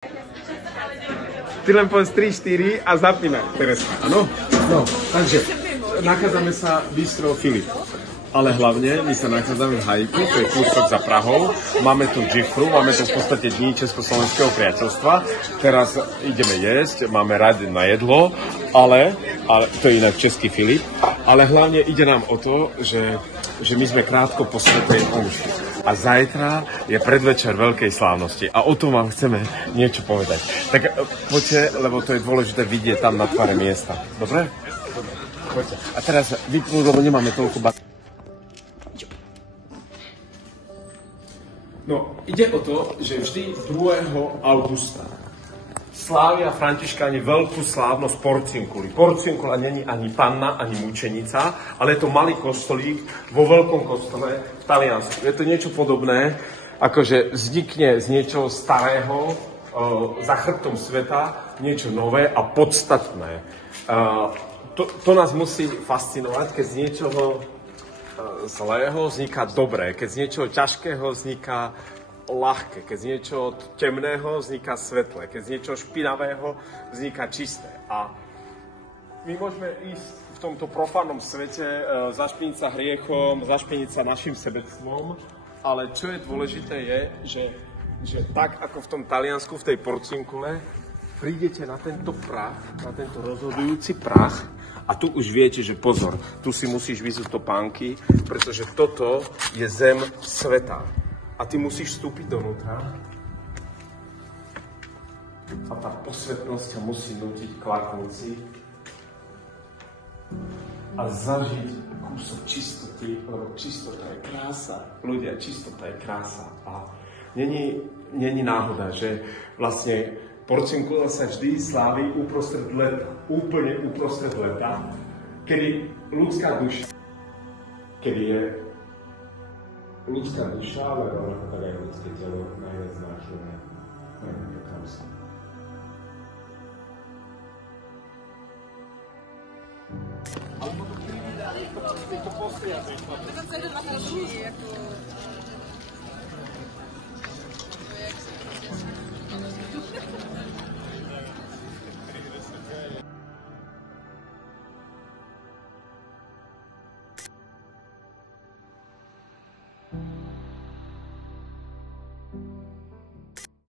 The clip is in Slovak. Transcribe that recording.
Ty len povedz 3, 4 a zapnime, Tereska, áno? No, takže nachádzame sa v Bistro Filip. Ale hlavne my sa nachádzame v Hajku, to je kúsok za Prahou. Máme tu Gifru, máme tu v podstate dní Československého priateľstva. Teraz ideme jesť, máme rád na jedlo, ale to je inak český Filip. Ale hlavne ide nám o to, že my sme krátko po svätej omši. A zajtra je predvečer veľkej slávnosti. A o tom vám chceme niečo povedať. Tak poďte, lebo to je dôležité vidieť tam na tvare miesta. Dobre? Poďte. A teraz vypnú, lebo nemáme toľko No, ide o to, že vždy 2. augusta slávia františkáni veľkú slávnosť Porciunkuli. Porciunkula není ani panna, ani mučenica, ale je to malý kostolík vo veľkom kostole v Taliansku. Je to niečo podobné, akože vznikne z niečoho starého, za chrbtom sveta, niečo nové a podstatné. To nás musí fascinovať, keď z niečoho zlého vzniká dobré, keď z niečoho ťažkého vzniká ľahké, keď z niečoho temného vzniká svetlé, keď z niečoho špinavého vzniká čisté. A my môžeme ísť v tomto profánnom svete, zašpiniť sa hriechom, zašpiniť sa našim sebectvom, ale čo je dôležité je, že tak ako v tom Taliansku, v tej Porciunkule, prídete na tento prach, na tento rozhodujúci prach. A tu už viete, že pozor, tu si musíš vyzúť topánky, pretože toto je zem sveta. A ty musíš vstúpiť donútra. A tá posvetnosť ťa musí nútiť klaknúť si a zažiť kúsok čistoty, lebo čistota je krása. Ľudia, čistota je krása. A není náhoda, že vlastne Porciunkula sa vždy slávi uprostred leta, úplne uprostred leta, kedy ľudská duša, ale rovnako tak aj ľudské telo najviac znášlené, najviac krása. Ale potom to postriadne.